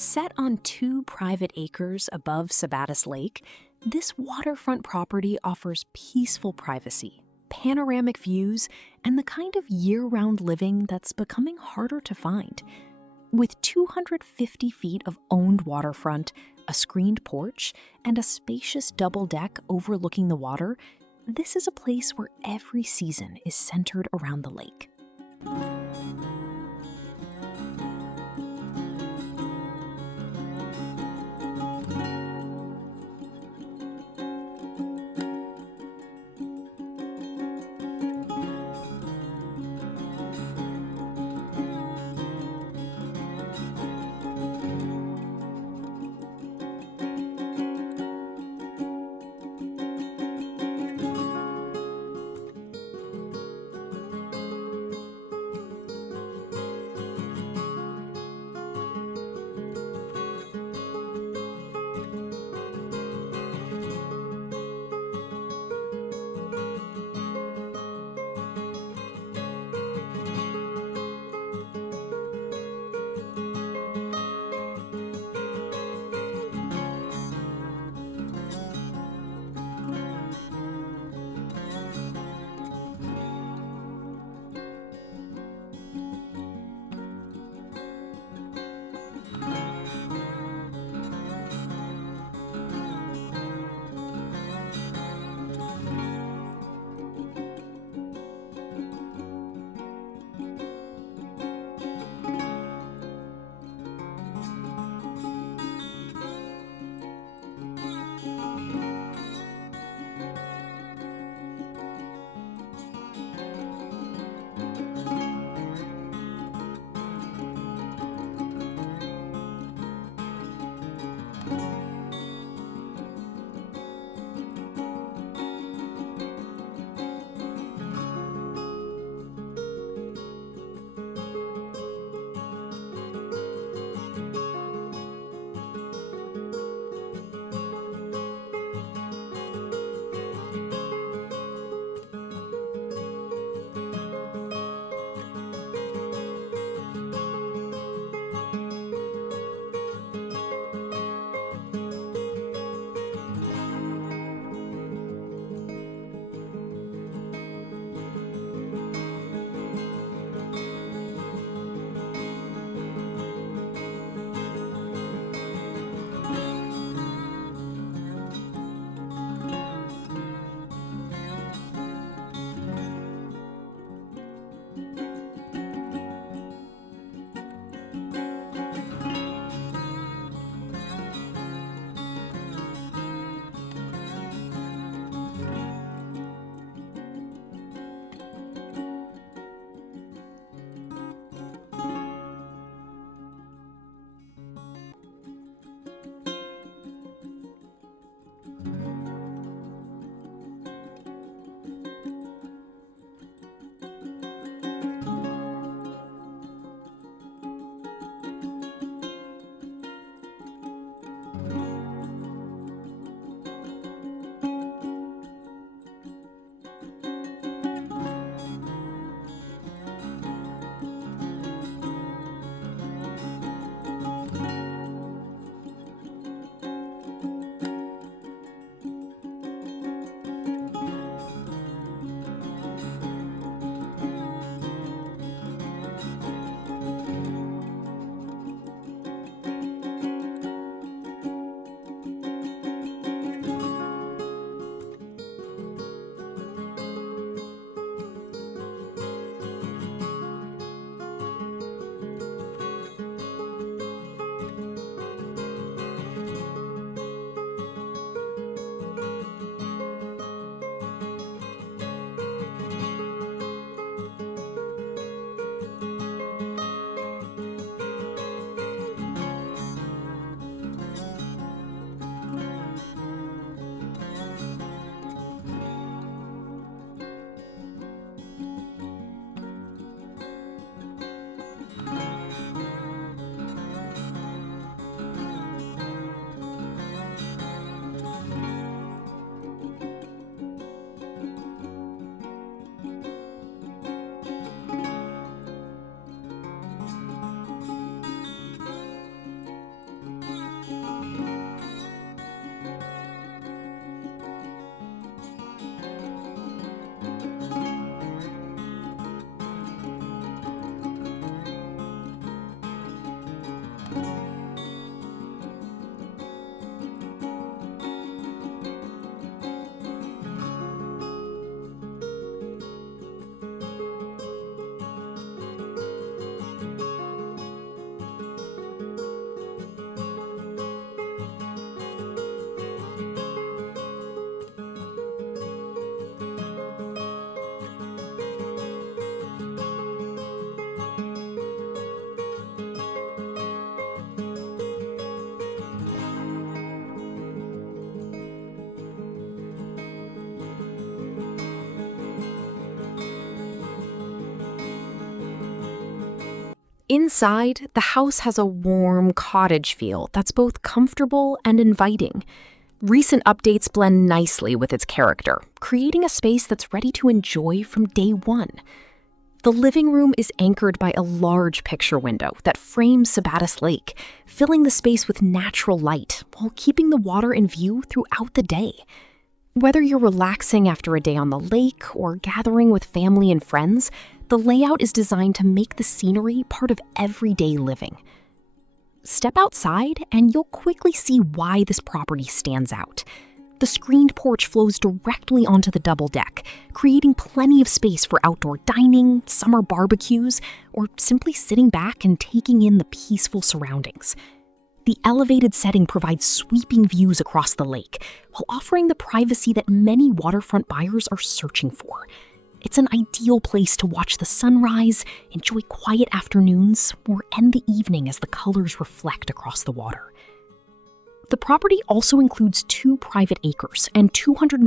Set on 2 private acres above Sabattus Lake, this waterfront property offers peaceful privacy, panoramic views, and the kind of year-round living that's becoming harder to find. With 250 feet of owned waterfront, a screened porch, and a spacious double deck overlooking the water, this is a place where every season is centered around the lake. Inside, the house has a warm cottage feel that's both comfortable and inviting. Recent updates blend nicely with its character, creating a space that's ready to enjoy from day one. The living room is anchored by a large picture window that frames Sabattus Lake, filling the space with natural light while keeping the water in view throughout the day. Whether you're relaxing after a day on the lake or gathering with family and friends, the layout is designed to make the scenery part of everyday living. Step outside and you'll quickly see why this property stands out. The screened porch flows directly onto the double deck, creating plenty of space for outdoor dining, summer barbecues, or simply sitting back and taking in the peaceful surroundings. The elevated setting provides sweeping views across the lake, while offering the privacy that many waterfront buyers are searching for. It's an ideal place to watch the sunrise, enjoy quiet afternoons, or end the evening as the colors reflect across the water. The property also includes 2 private acres and 200